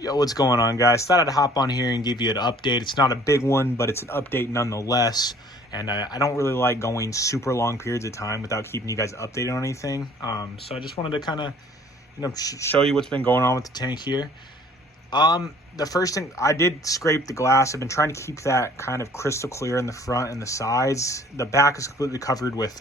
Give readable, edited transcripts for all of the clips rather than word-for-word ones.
Yo, what's going on, guys? Thought I'd hop on here and give you an update. It's not a big one, but it's an update nonetheless. And I don't really like going super long periods of time without keeping you guys updated on anything. So I just wanted to kind of, show you what's been going on with the tank here. The first thing, I did scrape the glass. I've been trying to keep that kind of crystal clear in the front and the sides. The back is completely covered with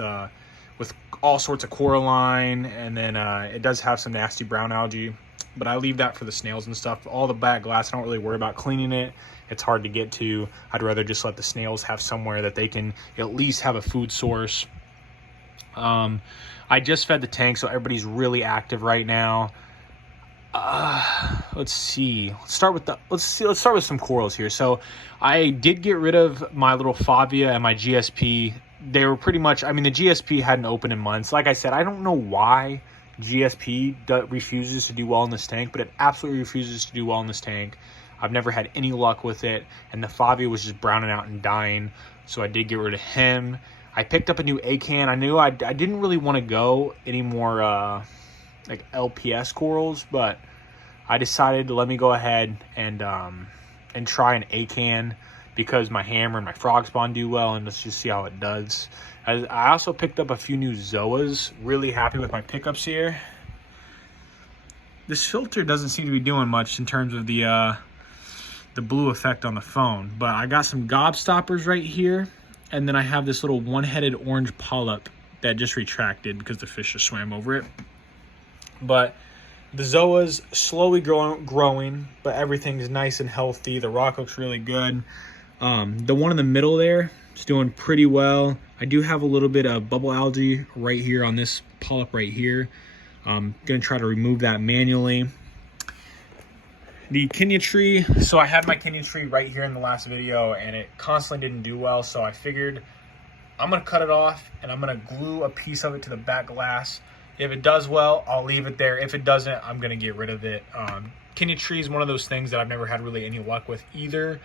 all sorts of coralline, and then it does have some nasty brown algae. But I leave that for the snails and stuff. All the back glass, I don't really worry about cleaning it. It's hard to get to. I'd rather just let the snails have somewhere that they can at least have a food source. I just fed the tank, so everybody's really active right now. Let's see. Let's start with some corals here. So I did get rid of my little Favia and my GSP. They were pretty much, the GSP hadn't opened in months. Like I said, I don't know why GSP refuses to do well in this tank, but it absolutely refuses to do well in this tank. I've never had any luck with it, and the Favia was just browning out and dying, so I did get rid of him. I picked up a new ACAN. I knew I didn't really want to go any more like LPS corals, but I decided to let me go ahead and try an ACAN because my hammer and my frog spawn do well, and let's just see how it does. I also picked up a few new Zoas. Really happy with my pickups here. This filter doesn't seem to be doing much in terms of the blue effect on the phone, but I got some gobstoppers right here, and then I have this little one-headed orange polyp that just retracted because the fish just swam over it. But the Zoas slowly growing, but everything's nice and healthy. The rock looks really good. The one in the middle there is doing pretty well. I do have a little bit of bubble algae right here on this polyp right here. I'm going to try to remove that manually. The Kenya tree, so I had my Kenya tree right here in the last video, and it constantly didn't do well, so I figured I'm going to cut it off, and I'm going to glue a piece of it to the back glass. If it does well, I'll leave it there. If it doesn't, I'm going to get rid of it. Kenya tree is one of those things that I've never had really any luck with either.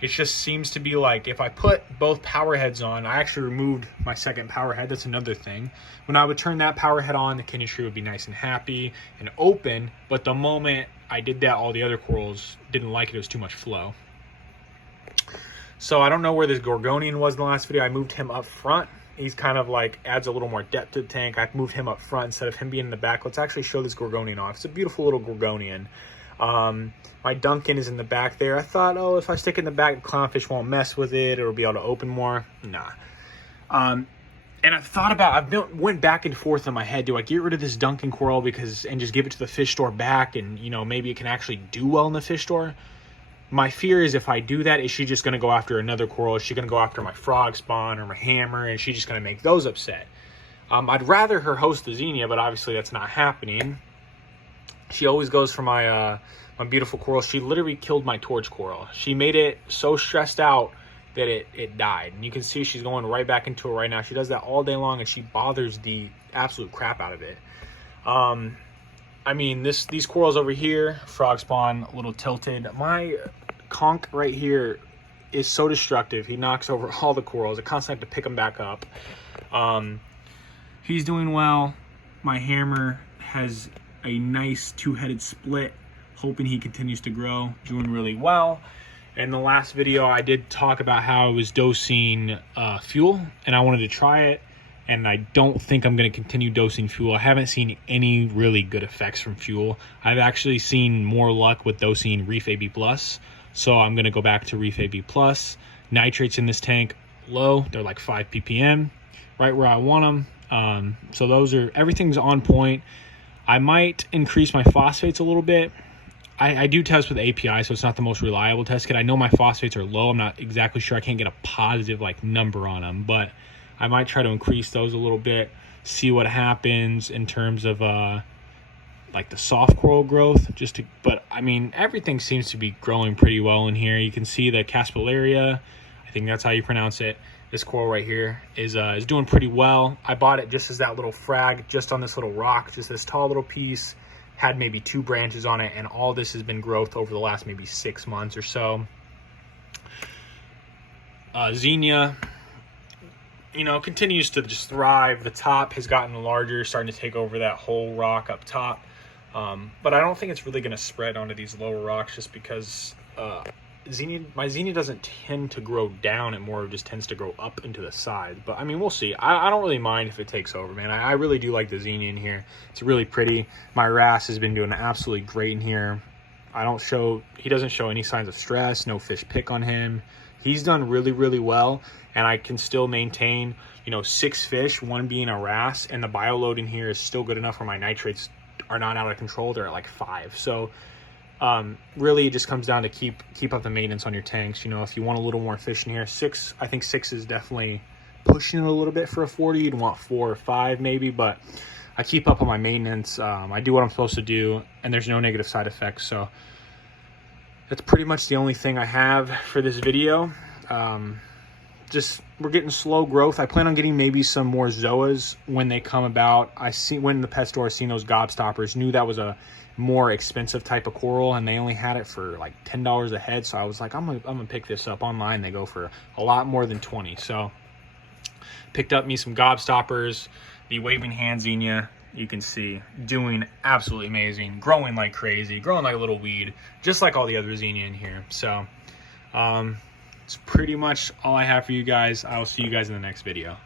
It just seems to be like if I put both power heads on, I actually removed my second power head. That's another thing. When I would turn that power head on, the Kenya tree would be nice and happy and open. But the moment I did that, all the other corals didn't like it. It was too much flow. So I don't know where this Gorgonian was in the last video. I moved him up front. He's kind of like adds a little more depth to the tank. I moved him up front instead of him being in the back. Let's actually show this Gorgonian off. It's a beautiful little Gorgonian. My Duncan is in the back there. I thought, oh, if I stick it in the back, the clownfish won't mess with it. It'll be able to open more. Nah. And I've thought about, went back and forth in my head. Do I get rid of this Duncan coral and just give it to the fish store back, and maybe it can actually do well in the fish store? My fear is if I do that, is she just going to go after another coral? Is she going to go after my frog spawn or my hammer, and she's just going to make those upset? I'd rather her host the Xenia, but obviously that's not happening. She always goes for my my beautiful coral. She literally killed my torch coral. She made it so stressed out that it died. And you can see she's going right back into it right now. She does that all day long, and she bothers the absolute crap out of it. These corals over here, frog spawn, a little tilted. My conch right here is so destructive. He knocks over all the corals. I constantly have to pick them back up. He's doing well. My hammer has a nice two-headed split, hoping he continues to grow, doing really well. In the last video, I did talk about how I was dosing fuel, and I wanted to try it, and I don't think I'm going to continue dosing fuel. I haven't seen any really good effects from fuel. I've actually seen more luck with dosing Reef AB+, so I'm going to go back to Reef AB+. Nitrates in this tank, low. They're like 5 ppm, right where I want them. So everything's on point. I might increase my phosphates a little bit. I do test with API, so it's not the most reliable test kit. I know my phosphates are low. I'm not exactly sure. I can't get a positive number on them, but I might try to increase those a little bit, see what happens in terms of the soft coral growth. Everything seems to be growing pretty well in here. You can see the Caspolaria, I think that's how you pronounce it. This coral right here is doing pretty well. I bought it just as that little frag, just on this little rock, just this tall little piece. Had maybe 2 branches on it, and all this has been growth over the last maybe 6 months or so. Xenia, continues to just thrive. The top has gotten larger, starting to take over that whole rock up top. But I don't think it's really going to spread onto these lower rocks just because my zinnia doesn't tend to grow down. It more just tends to grow up into the side. But I mean, we'll see. I don't really mind if it takes over, man. I really do like the zinnia in here. It's really pretty. My wrasse has been doing absolutely great in here. He doesn't show any signs of stress, no fish pick on him. He's done really, really well, and I can still maintain, 6 fish, 1 being a wrasse, and the bio load in here is still good enough where my nitrates are not out of control. They're at like 5. So really it just comes down to keep up the maintenance on your tanks. If you want a little more fish in here, 6, I think 6 is definitely pushing it a little bit for a 40. You'd want 4 or 5 maybe, but I keep up on my maintenance. I do what I'm supposed to do, and there's no negative side effects. So that's pretty much the only thing I have for this video. We're getting slow growth. I plan on getting maybe some more Zoas when they come about. When the pet store, seen those gobstoppers, knew that was a more expensive type of coral, and they only had it for like $10 a head. So I was like, I'm gonna pick this up online. They go for a lot more than 20. So picked up me some gobstoppers. The waving hand zinnia, you can see, doing absolutely amazing, growing like crazy, growing like a little weed, just like all the other zinnia in here. So it's pretty much all I have for you guys. I will see you guys in the next video.